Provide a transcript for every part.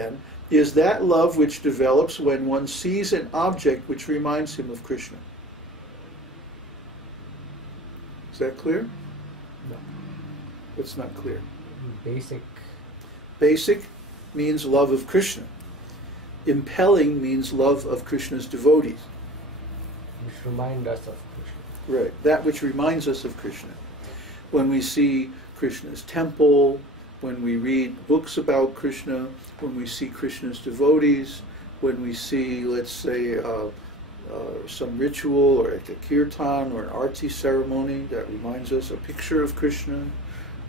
then, is that love which develops when one sees an object which reminds him of Krishna. Is that clear? No. It's not clear. Basic. Basic means love of Krishna. Impelling means love of Krishna's devotees. Which remind us of Krishna. Right, that which reminds us of Krishna. When we see Krishna's temple, when we read books about Krishna, when we see Krishna's devotees, when we see, let's say, some ritual or like a kirtan or an arti ceremony that reminds us a picture of Krishna,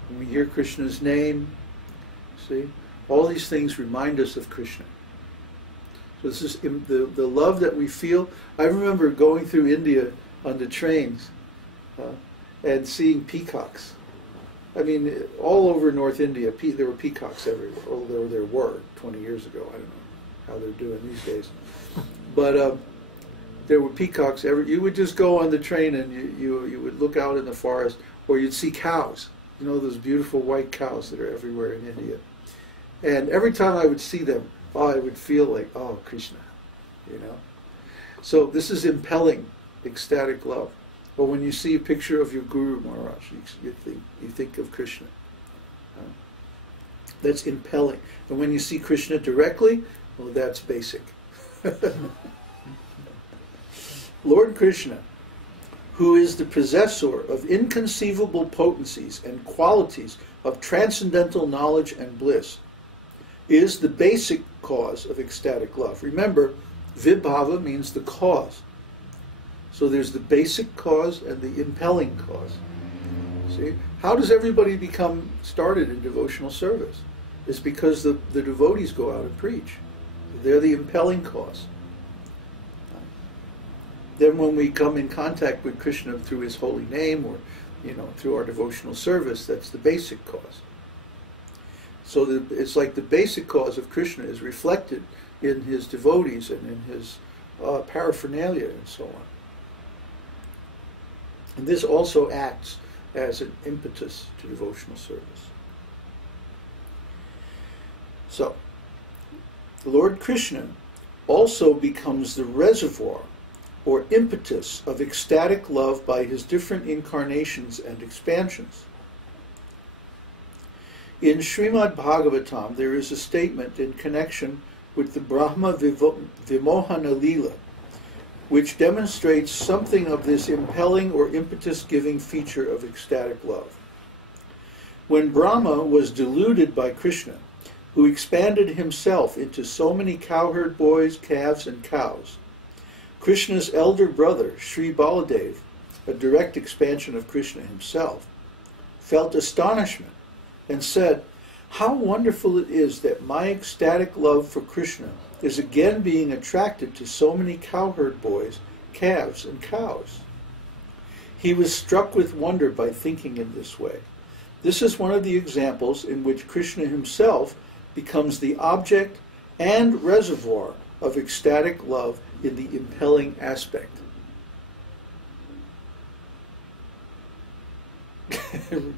when we hear Krishna's name, see, all these things remind us of Krishna. So this is the love that we feel. I remember going through India on the trains and seeing peacocks. I mean, all over North India, there were peacocks everywhere. Although there were 20 years ago. I don't know how they're doing these days. But there were peacocks everywhere. You would just go on the train and you would look out in the forest, or you'd see cows. You know, those beautiful white cows that are everywhere in India. And every time I would see them, I would feel like, oh, Krishna, you know. So this is impelling, ecstatic love. Or when you see a picture of your Guru Maharaj, you think of Krishna. That's impelling. And when you see Krishna directly, well, that's basic. Lord Krishna, who is the possessor of inconceivable potencies and qualities of transcendental knowledge and bliss, is the basic cause of ecstatic love. Remember, vibhāva means the cause. So there's the basic cause and the impelling cause. See? How does everybody become started in devotional service? It's because the devotees go out and preach. They're the impelling cause. Then when we come in contact with Krishna through his holy name, or through our devotional service, that's the basic cause. So it's like the basic cause of Krishna is reflected in his devotees and in his paraphernalia and so on. And this also acts as an impetus to devotional service. So, Lord Krishna also becomes the reservoir or impetus of ecstatic love by his different incarnations and expansions. In Srimad Bhagavatam, there is a statement in connection with the Brahma Vimohana Leela, which demonstrates something of this impelling or impetus-giving feature of ecstatic love. When Brahma was deluded by Krishna, who expanded himself into so many cowherd boys, calves, and cows, Krishna's elder brother, Sri Baladev, a direct expansion of Krishna himself, felt astonishment and said, "How wonderful it is that my ecstatic love for Krishna is again being attracted to so many cowherd boys, calves, and cows." He was struck with wonder by thinking in this way. This is one of the examples in which Krishna himself becomes the object and reservoir of ecstatic love in the impelling aspect.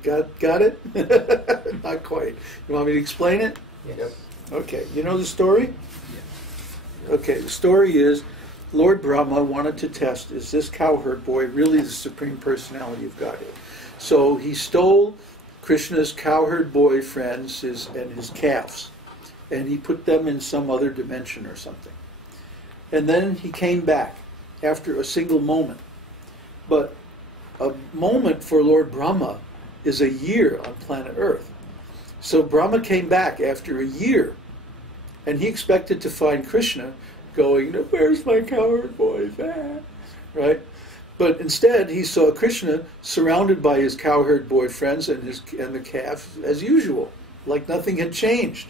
Got it? Not quite. You want me to explain it? Yes. Okay. You know the story? Yes. Okay, the story is Lord Brahma wanted to test, is this cowherd boy really the Supreme Personality of Godhead? So he stole Krishna's cowherd boy friends and his calves, and he put them in some other dimension or something. And then he came back after a single moment. But a moment for Lord Brahma is a year on planet Earth. So Brahma came back after a year, and he expected to find Krishna going, "Where's my cowherd boys?" Right? But instead, he saw Krishna surrounded by his cowherd boy friends and the calves as usual, like nothing had changed.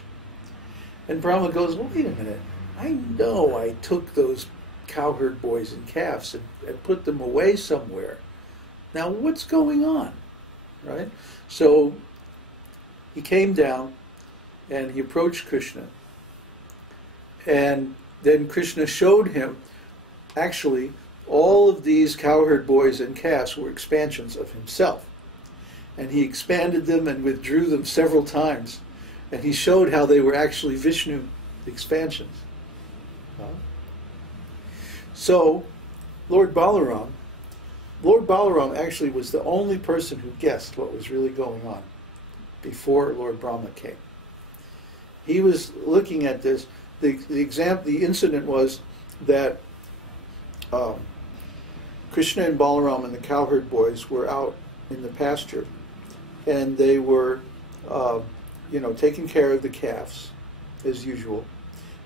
And Brahma goes, "Well, wait a minute. I know I took those cowherd boys and calves and put them away somewhere. Now, what's going on?" Right? So he came down and he approached Krishna. And then Krishna showed him, actually, all of these cowherd boys and calves were expansions of himself. And he expanded them and withdrew them several times. And he showed how they were actually Vishnu the expansions. So, Lord Balaram actually was the only person who guessed what was really going on before Lord Brahma came. He was looking at this. The incident was that Krishna and Balaram and the cowherd boys were out in the pasture, and they were, taking care of the calves, as usual.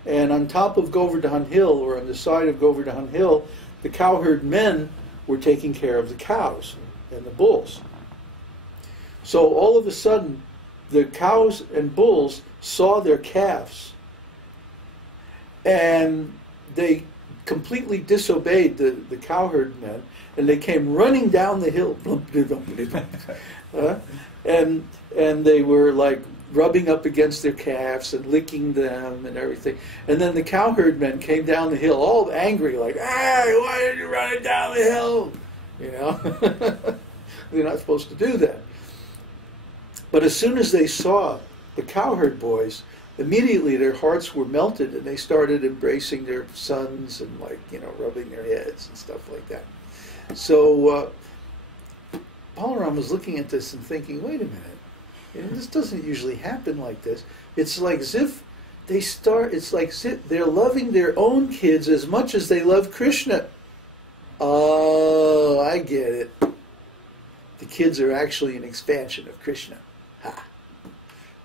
And on top of Govardhan Hill, or on the side of Govardhan Hill, the cowherd men were taking care of the cows and the bulls. So all of a sudden, the cows and bulls saw their calves, and they completely disobeyed the cowherd men, and they came running down the hill, and they were like rubbing up against their calves and licking them and everything. And then the cowherd men came down the hill all angry, like, "Hey, why are you running down the hill?" They're not supposed to do that. But as soon as they saw the cowherd boys, immediately their hearts were melted, and they started embracing their sons and rubbing their heads and stuff like that. So Balaram was looking at this and thinking, wait a minute, this doesn't usually happen like this. It's like as if they're loving their own kids as much as they love Krishna. Oh, I get it. The kids are actually an expansion of Krishna. Ha!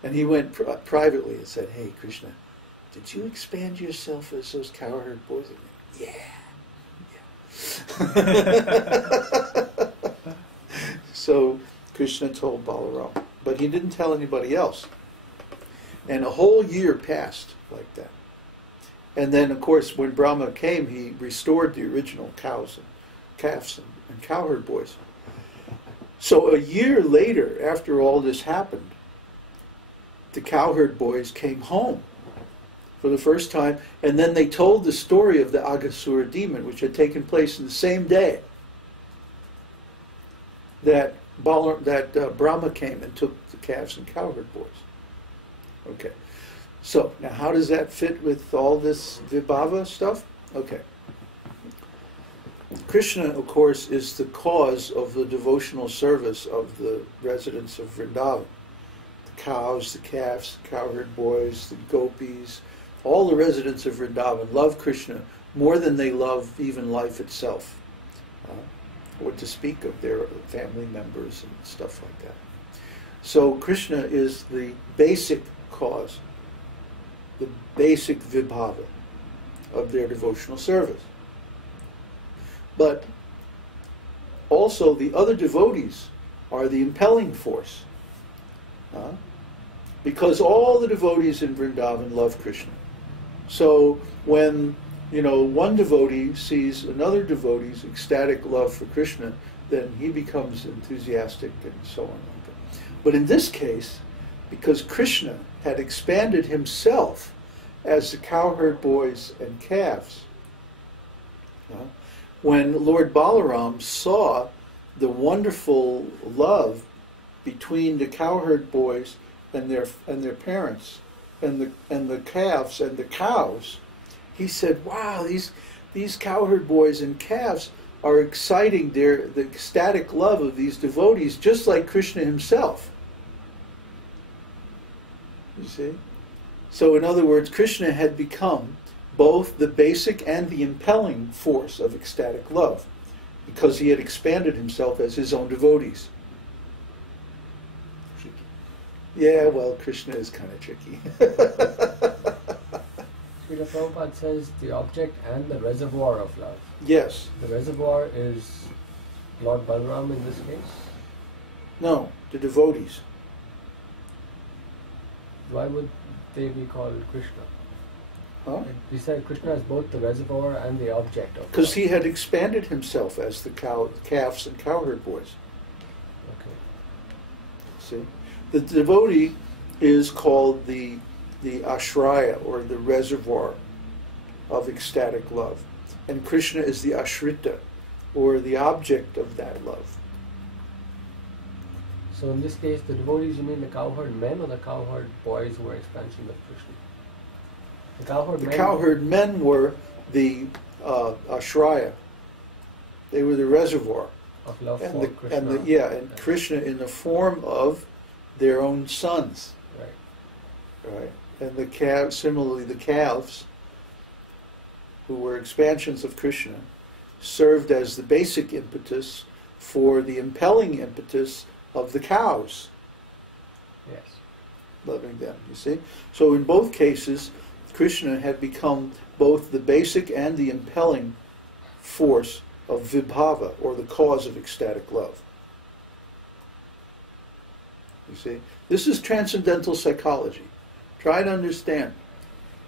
And he went privately and said, "Hey, Krishna, did you expand yourself as those cowherd boys?" And yeah. So Krishna told Balaram, but he didn't tell anybody else. And a whole year passed like that. And then, of course, when Brahma came, he restored the original cows and calves and cowherd boys. So a year later, after all this happened, the cowherd boys came home for the first time, and then they told the story of the Aghasura demon, which had taken place in the same day that Brahma came and took the calves and cowherd boys. Okay, so now how does that fit with all this vibhāva stuff? Okay. Krishna, of course, is the cause of the devotional service of the residents of Vrindavan. The cows, the calves, the cowherd boys, the gopis, all the residents of Vrindavan love Krishna more than they love even life itself, or to speak of their family members and stuff like that. So Krishna is the basic cause, the basic vibhāva of their devotional service. But also the other devotees are the impelling force, because all the devotees in Vrindavan love Krishna. So when one devotee sees another devotee's ecstatic love for Krishna, then he becomes enthusiastic and so on like that. But in this case, because Krishna had expanded himself as the cowherd boys and calves, when Lord Balaram saw the wonderful love between the cowherd boys and their parents, and the calves and the cows, he said, "Wow, these cowherd boys and calves are exciting the ecstatic love of these devotees, just like Krishna himself." You see? So in other words, Krishna had become both the basic and the impelling force of ecstatic love, because he had expanded himself as his own devotees. Yeah, well, Krishna is kind of tricky. Śrīla Prabhupada says the object and the reservoir of love. Yes. The reservoir is Lord Balaram in this case? No, the devotees. Why would they be called Krishna? Huh? You said Krishna is both the reservoir and the object of love. Because he had expanded himself as the calves and cowherd boys. Okay. See? The devotee is called the ashraya, or the reservoir of ecstatic love. And Krishna is the ashrita, or the object of that love. So in this case, the devotees, you mean the cowherd men or the cowherd boys who are expansion of Krishna? The cowherd men were the ashraya. They were the reservoir. Of love And for Krishna. Krishna. And Krishna in the form of their own sons. Right? And the calves, similarly the calves, who were expansions of Krishna, served as the basic impetus for the impelling impetus of the cows. Yes. Loving them, you see? So in both cases, Krishna had become both the basic and the impelling force of vibhāva, or the cause of ecstatic love. You see? This is transcendental psychology. Try to understand.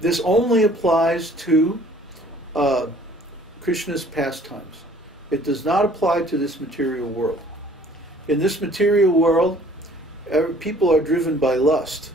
This only applies to Krishna's pastimes. It does not apply to this material world. In this material world, people are driven by lust.